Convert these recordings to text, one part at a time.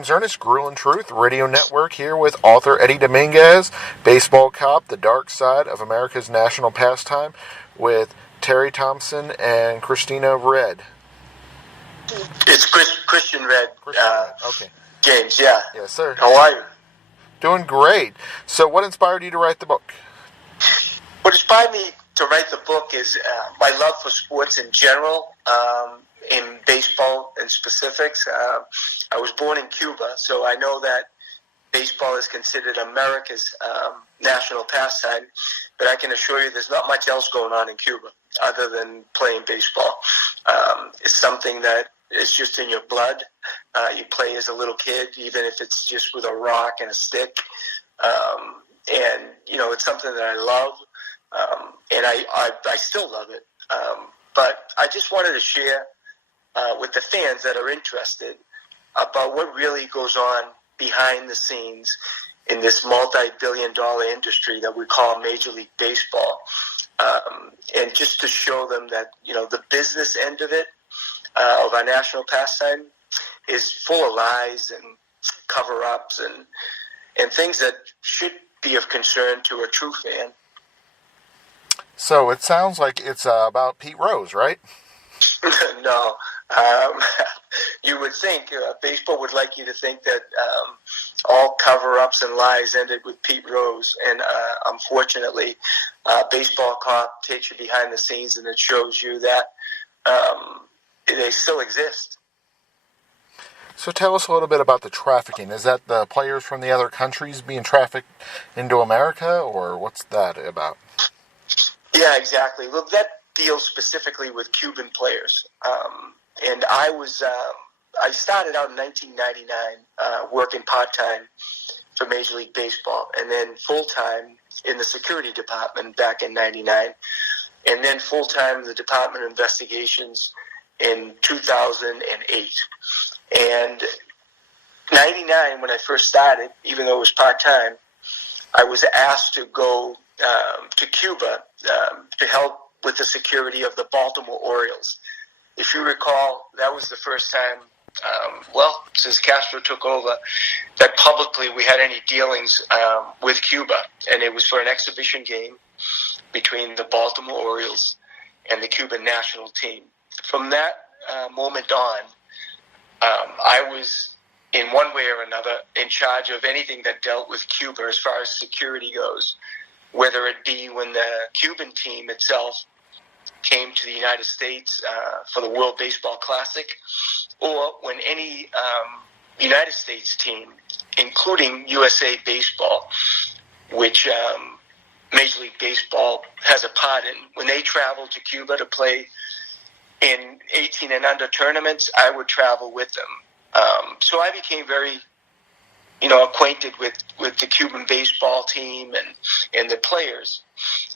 James Ernest, Gruel and Truth Radio Network, here with author Eddie Dominguez, baseball cop, the dark side of America's national pastime, with TERI Thompson and Christina Red. It's Christian Red. Okay. James, yeah. Yes, sir. How are you? Doing great. So what inspired you to write the book? What inspired me to write the book is my love for sports in general, in baseball in specifics. I was born in Cuba, so I know that baseball is considered America's national pastime, but I can assure you there's not much else going on in Cuba other than playing baseball. It's something that is just in your blood. You play as a little kid, even if it's just with a rock and a stick. And, you know, it's something that I love, and I still love it. But I just wanted to share with the fans that are interested about what really goes on behind the scenes in this multi-billion-dollar industry that we call Major League Baseball. And just to show them that, you know, the business end of it, of our national pastime, is full of lies and cover-ups and things that should be of concern to a true fan. So it sounds like it's about Pete Rose, right? No. You would think, baseball would like you to think that all cover-ups and lies ended with Pete Rose, and unfortunately, Baseball Cop takes you behind the scenes and it shows you that they still exist. So tell us a little bit about the trafficking. Is that the players from the other countries being trafficked into America, or what's that about? Yeah, exactly. Well, that deals specifically with Cuban players. And I started out in 1999 working part-time for Major League Baseball, and then full-time in the security department back in 99, and then full-time in the Department of Investigations in 2008. And 99, when I first started, even though it was part-time, I was asked to go to Cuba to help with the security of the Baltimore Orioles. If you recall, that was the first time, since Castro took over, that publicly we had any dealings with Cuba. And it was for an exhibition game between the Baltimore Orioles and the Cuban national team. From that moment on, I was, in one way or another, in charge of anything that dealt with Cuba as far as security goes, whether it be when the Cuban team itself came to the United States for the World Baseball Classic, or when any United States team, including USA Baseball, which Major League Baseball has a part in, when they traveled to Cuba to play in 18 and under tournaments, I would travel with them. So I became very, acquainted with the Cuban baseball team and the players.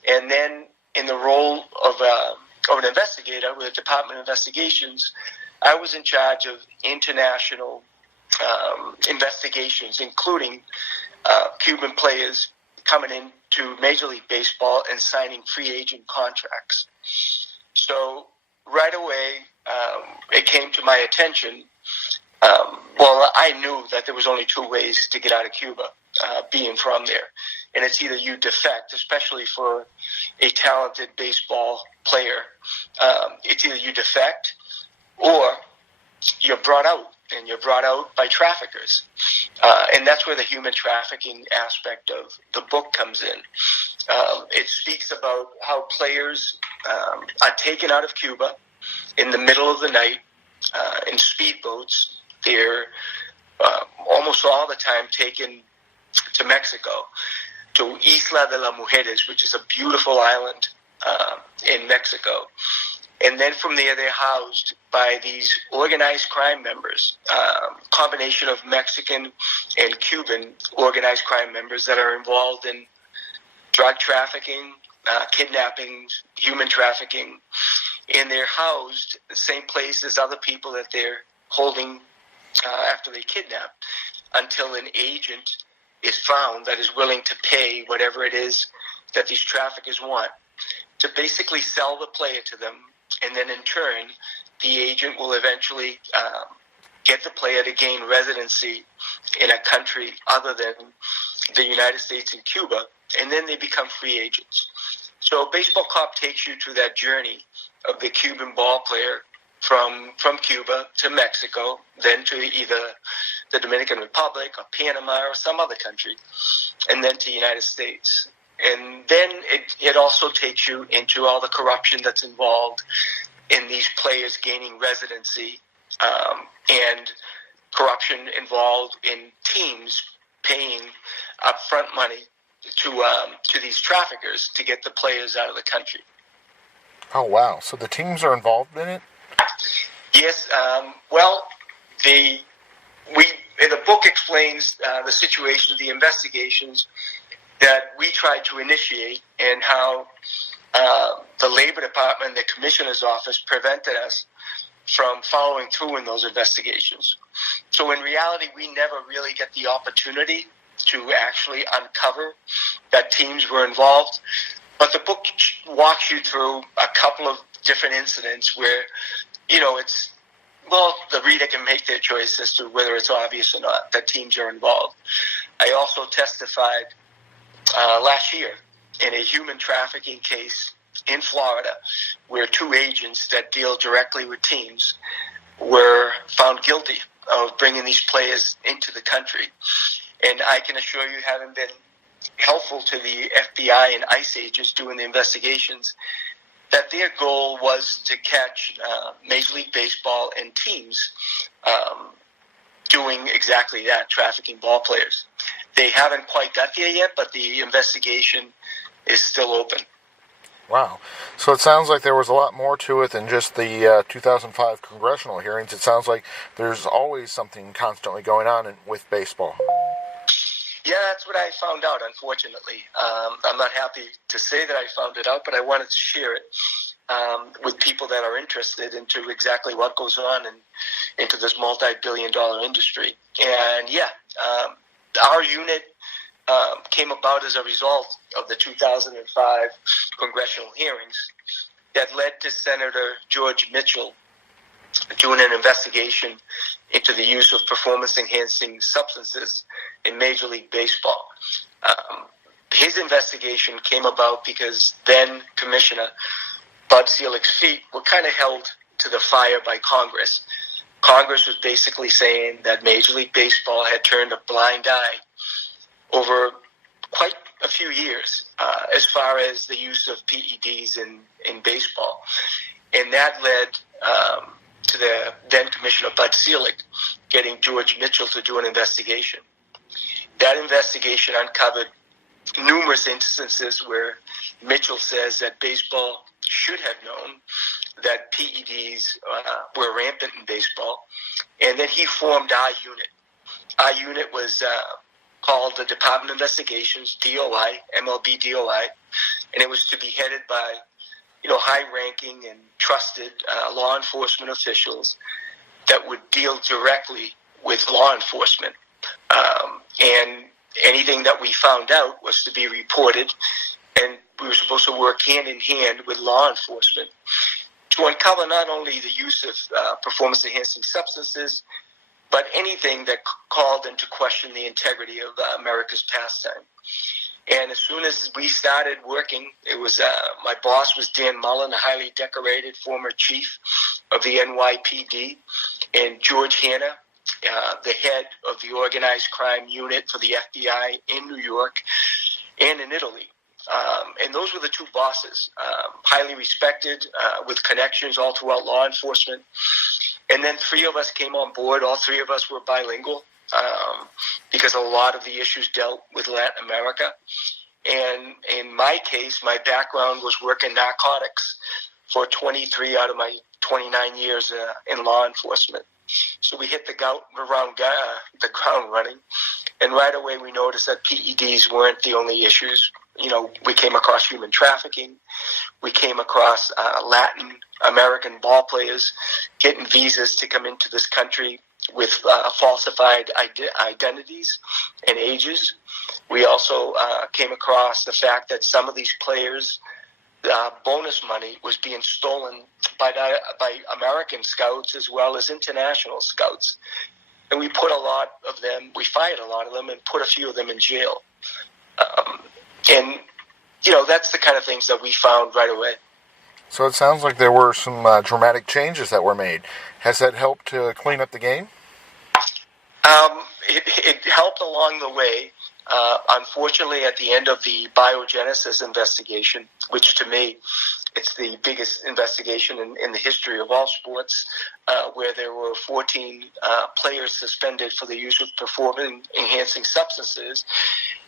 And then in the role of an investigator with the Department of Investigations, I was in charge of international investigations, including Cuban players coming into Major League Baseball and signing free agent contracts. So right away, it came to my attention. I knew that there was only two ways to get out of Cuba, being from there. And it's either you defect, especially for a talented baseball player. It's either you defect or you're brought out, and you're brought out by traffickers. And that's where the human trafficking aspect of the book comes in. It speaks about how players are taken out of Cuba in the middle of the night in speedboats. They're almost all the time taken to Mexico, to Isla de las Mujeres, which is a beautiful island in Mexico. And then from there, they're housed by these organized crime members, combination of Mexican and Cuban organized crime members that are involved in drug trafficking, kidnapping, human trafficking. And they're housed the same place as other people that they're holding after they kidnap, until an agent is found that is willing to pay whatever it is that these traffickers want to basically sell the player to them, and then in turn the agent will eventually get the player to gain residency in a country other than the United States and Cuba, and then they become free agents. So Baseball Cop takes you through that journey of the Cuban ball player from Cuba to Mexico, then to either the Dominican Republic or Panama or some other country, and then to the United States. And then it also takes you into all the corruption that's involved in these players gaining residency, and corruption involved in teams paying upfront money to these traffickers to get the players out of the country. Oh, wow. So the teams are involved in it? Yes. The book explains the situation of the investigations that we tried to initiate and how the Labor Department, the Commissioner's Office, prevented us from following through in those investigations. So in reality, we never really get the opportunity to actually uncover that teams were involved. But the book walks you through a couple of different incidents where, the reader can make their choice as to whether it's obvious or not that teams are involved. I also testified last year in a human trafficking case in Florida where two agents that deal directly with teams were found guilty of bringing these players into the country. And I can assure you, having been helpful to the FBI and ICE agents doing the investigations, that their goal was to catch Major League Baseball and teams doing exactly that, trafficking ball players. They haven't quite got there yet, but the investigation is still open. Wow. So it sounds like there was a lot more to it than just the 2005 congressional hearings. It sounds like there's always something constantly going on with baseball. Yeah, that's what I found out, unfortunately. I'm not happy to say that I found it out, but I wanted to share it with people that are interested into exactly what goes on and into this multi-billion-dollar industry. And our unit came about as a result of the 2005 congressional hearings that led to Senator George Mitchell doing an investigation into the use of performance-enhancing substances in Major League Baseball. His investigation came about because then Commissioner Bud Selig's feet were kind of held to the fire by Congress. Congress was basically saying that Major League Baseball had turned a blind eye over quite a few years as far as the use of PEDs in baseball. And that led to the then Commissioner Bud Selig getting George Mitchell to do an investigation. That investigation uncovered numerous instances where Mitchell says that baseball should have known that PEDs were rampant in baseball, and then he formed our unit. Our unit was called the Department of Investigations, DOI, MLB DOI, and it was to be headed by high-ranking and trusted law enforcement officials that would deal directly with law enforcement. And anything that we found out was to be reported, and we were supposed to work hand-in-hand with law enforcement to uncover not only the use of performance-enhancing substances, but anything that called into question the integrity of America's pastime. And as soon as we started working, it was my boss was Dan Mullen, a highly decorated former chief of the NYPD, and George Hanna, the head of the organized crime unit for the FBI in New York and in Italy. And those were the two bosses, highly respected, with connections all throughout law enforcement. And then three of us came on board. All three of us were bilingual because a lot of the issues dealt with Latin America. And in my case, my background was working narcotics for 23 out of my 29 years in law enforcement. So we hit the ground running, and right away we noticed that PEDs weren't the only issues. We came across human trafficking. We came across Latin American ball players getting visas to come into this country with falsified identities and ages. We also came across the fact that some of these players bonus money was being stolen by American scouts as well as international scouts. And we fired a lot of them and put a few of them in jail. And, that's the kind of things that we found right away. So it sounds like there were some dramatic changes that were made. Has that helped to clean up the game? It helped along the way. Unfortunately, at the end of the biogenesis investigation, which to me, it's the biggest investigation in the history of all sports, where there were 14 players suspended for the use of performance-enhancing substances,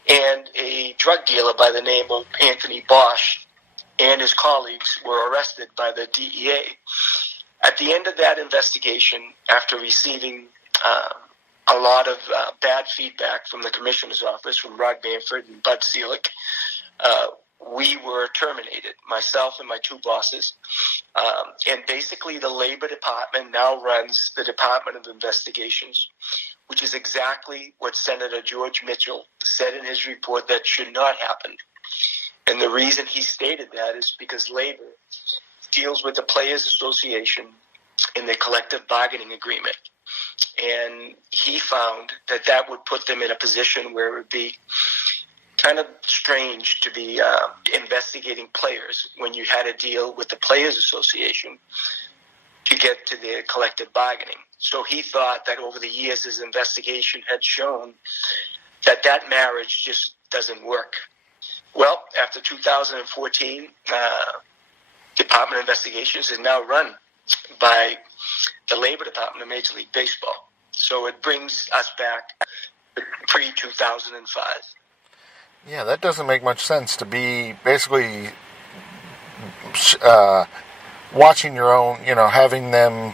and a drug dealer by the name of Anthony Bosch and his colleagues were arrested by the DEA. At the end of that investigation, after receiving a lot of bad feedback from the commissioner's office, from Rod Bamford and Bud Selig, we were terminated, myself and my two bosses. And basically the Labor Department now runs the Department of Investigations, which is exactly what Senator George Mitchell said in his report that should not happen. And the reason he stated that is because Labor deals with the Players Association in the collective bargaining agreement. And he found that would put them in a position where it would be kind of strange to be investigating players when you had a deal with the Players Association to get to the collective bargaining. So he thought that over the years his investigation had shown that marriage just doesn't work. Well, after 2014, Department of Investigations is now run by the Labor Department of Major League Baseball. So it brings us back to pre-2005. Yeah, that doesn't make much sense to be basically watching your own, having them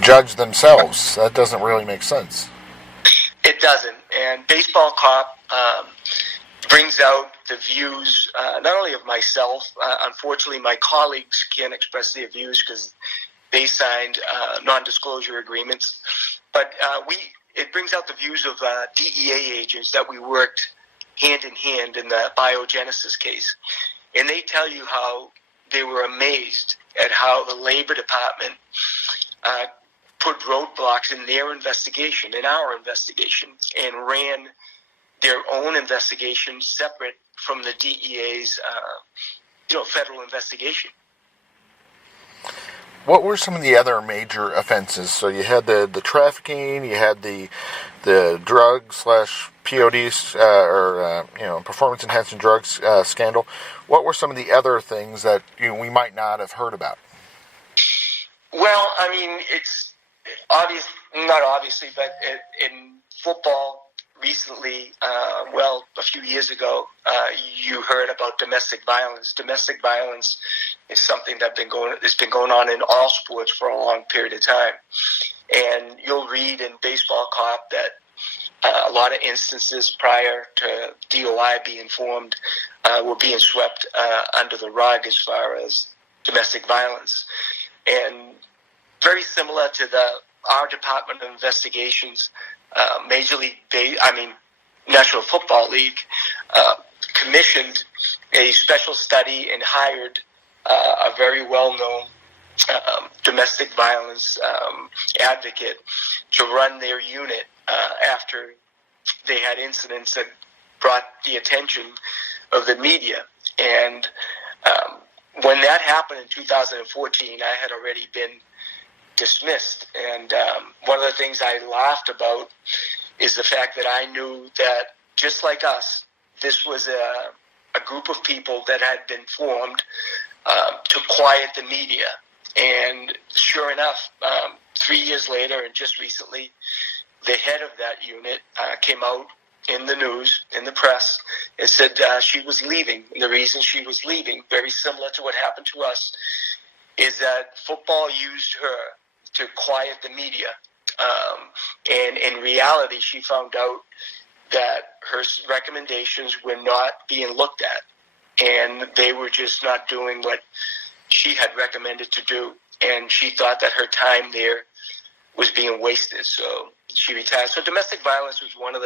judge themselves. That doesn't really make sense. It doesn't. And Baseball Cop brings out the views not only of myself. Unfortunately, my colleagues can't express their views because they signed non-disclosure agreements. But it brings out the views of DEA agents that we worked hand in hand in the biogenesis case. And they tell you how they were amazed at how the Labor Department put roadblocks in their investigation, in our investigation, and ran their own investigation separate from the DEA's federal investigation. What were some of the other major offenses? So you had the trafficking, you had the drug / PODs performance enhancing drugs scandal. What were some of the other things that we might not have heard about? Well, I mean, it's obvious, not obviously, but in football recently, a few years ago, you heard about domestic violence. Domestic violence is something that's been going on in all sports for a long period of time. And you'll read in Baseball Cop that a lot of instances prior to DOI being formed were being swept under the rug as far as domestic violence. And very similar to our Department of Investigations, National Football League commissioned a special study and hired a very well-known domestic violence advocate to run their unit after they had incidents that brought the attention of the media. And when that happened in 2014, I had already been dismissed. And one of the things I laughed about is the fact that I knew that, just like us, this was a group of people that had been formed to quiet the media. And sure enough, 3 years later, and just recently, the head of that unit came out in the news, in the press, and said she was leaving. And the reason she was leaving, very similar to what happened to us, is that football used her to quiet the media. And in reality, she found out that her recommendations were not being looked at, and they were just not doing what she had recommended to do. And she thought that her time there was being wasted, so she retired. So domestic violence was one of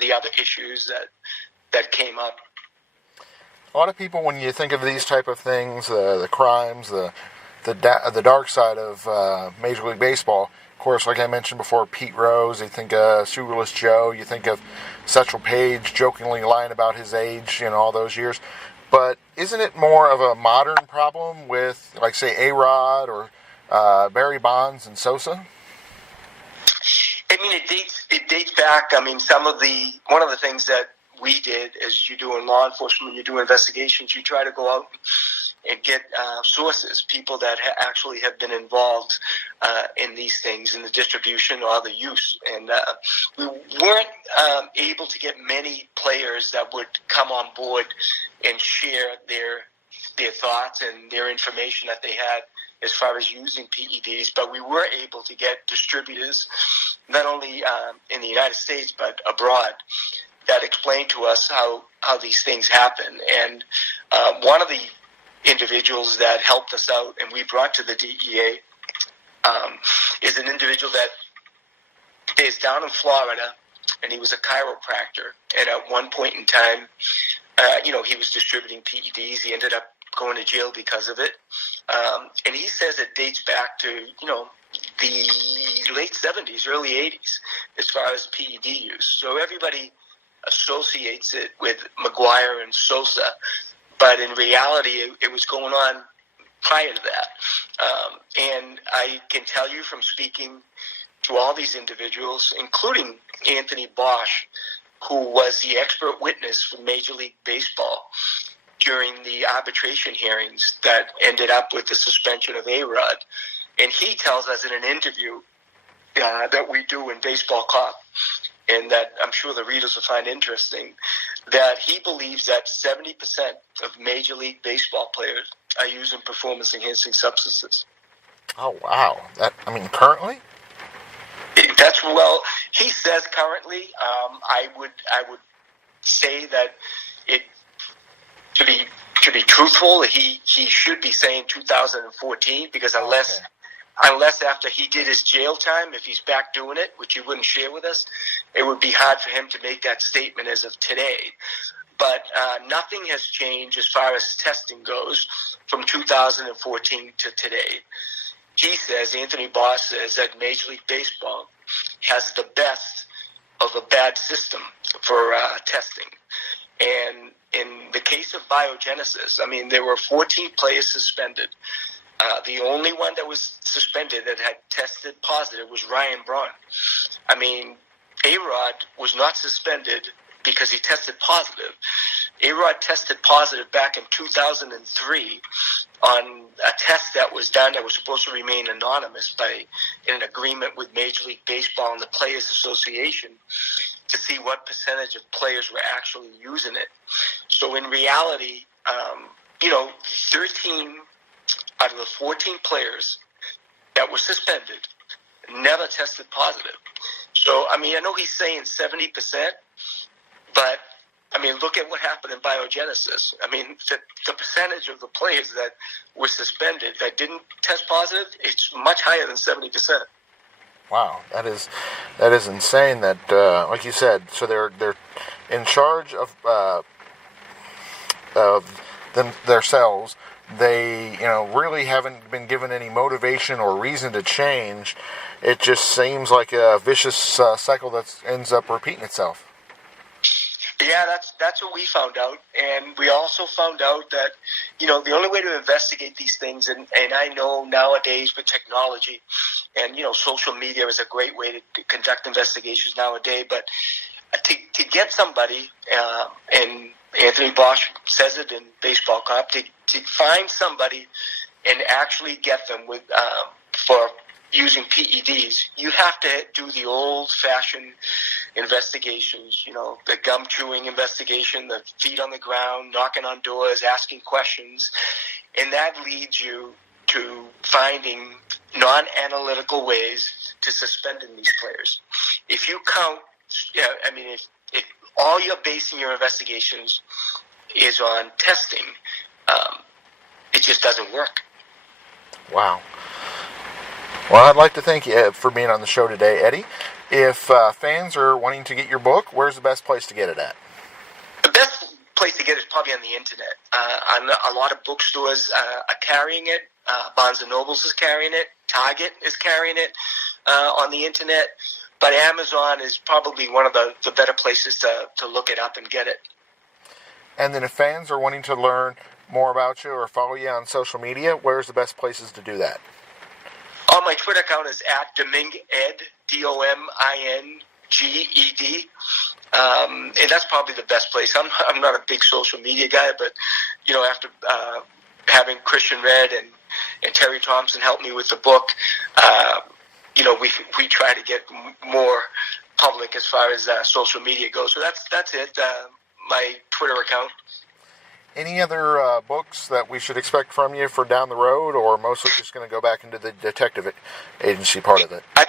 the other issues that came up. a lot of people, when you think of these type of things, the crimes, the dark side of Major League Baseball, of course, like I mentioned before, Pete Rose, you think of Shoeless Joe, you think of Satchel Paige jokingly lying about his age, all those years. But isn't it more of a modern problem with, like, say, A-Rod or Barry Bonds and Sosa? I mean, it dates back. I mean, one of the things that we did, as you do in law enforcement, when you do investigations, you try to go out and get sources, people that actually have been involved in these things, in the distribution or the use. And we weren't able to get many players that would come on board and share their thoughts and their information that they had as far as using PEDs, but we were able to get distributors, not only in the United States, but abroad, that explained to us how these things happen. And one of the individuals that helped us out and we brought to the DEA is an individual that is down in Florida, and he was a chiropractor. And at one point in time, he was distributing PEDs. He ended up going to jail because of it. And he says it dates back to, the late 70s, early 80s, as far as PED use. So everybody associates it with McGuire and Sosa, but in reality, it was going on prior to that. And I can tell you from speaking to all these individuals, including Anthony Bosch, who was the expert witness for Major League Baseball during the arbitration hearings that ended up with the suspension of A-Rod. And he tells us in an interview that we do in Baseball Cop, and that I'm sure the readers will find interesting, that he believes that 70% of Major League Baseball players are using performance-enhancing substances. Oh, wow. Currently? He says currently. I would say that to be truthful, he should be saying 2014, because unless after he did his jail time, if he's back doing it, which he wouldn't share with us, it would be hard for him to make that statement as of today. But nothing has changed as far as testing goes from 2014 to today. He says, Anthony Bosch says, that Major League Baseball has the best of a bad system for testing. And in the case of biogenesis, there were 14 players suspended. The only one that was suspended that had tested positive was Ryan Braun. A-Rod was not suspended because he tested positive. A-Rod tested positive back in 2003 on a test that was done that was supposed to remain anonymous in an agreement with Major League Baseball and the Players Association to see what percentage of players were actually using it. So in reality, 13 out of the 14 players that were suspended never tested positive. So, I know he's saying 70%, but, look at what happened in biogenesis. The percentage of the players that were suspended that didn't test positive, it's much higher than 70%. Wow, that is insane. That, like you said, so they're in charge of themselves. They, really haven't been given any motivation or reason to change. It just seems like a vicious cycle that ends up repeating itself. Yeah, that's what we found out. And we also found out that, the only way to investigate these things, and I know nowadays with technology and, social media is a great way to conduct investigations nowadays, but to get somebody, and Anthony Bosch says it in Baseball Cop, to find somebody and actually get them with for using PEDs, you have to do the old-fashioned investigations, the gum-chewing investigation, the feet on the ground, knocking on doors, asking questions, and that leads you to finding non-analytical ways to suspending these players. If you count, if all you're basing your investigations is on testing, it just doesn't work. Wow. Well, I'd like to thank you for being on the show today, Eddie. If fans are wanting to get your book, where's the best place to get it at? The best place to get it is probably on the internet. A lot of bookstores are carrying it. Barnes & Nobles is carrying it. Target is carrying it on the internet. But Amazon is probably one of the better places to look it up and get it. And then if fans are wanting to learn more about you or follow you on social media, where's the best places to do that? My Twitter account is @Dominged, DOMINGED. And that's probably the best place. I'm not a big social media guy, but, after having Christian Red and TERI Thompson help me with the book, we try to get more public as far as social media goes. So that's it, my Twitter account. Any other books that we should expect from you for down the road, or mostly just going to go back into the detective agency part of it? I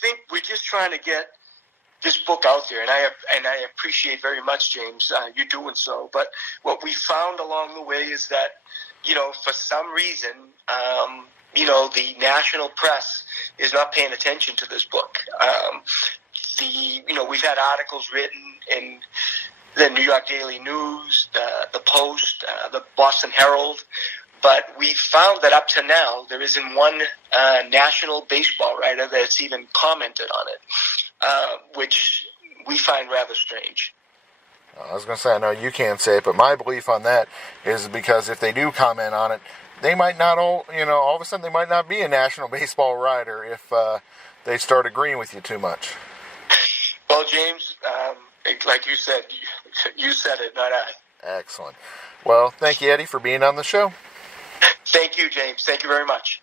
think we're just trying to get this book out there, and I appreciate very much, James, you doing so. But what we found along the way is that, for some reason, the national press is not paying attention to this book. We've had articles written in the New York Daily News, the Post, the Boston Herald, but we found that up to now there isn't one national baseball writer that's even commented on it, which we find rather strange. I was going to say, I know you can't say it, but my belief on that is because if they do comment on it, they might not all of a sudden they might not be a national baseball writer if they start agreeing with you too much. Well, James, like you said it, not I. Excellent. Well, thank you, Eddie, for being on the show. Thank you, James. Thank you very much.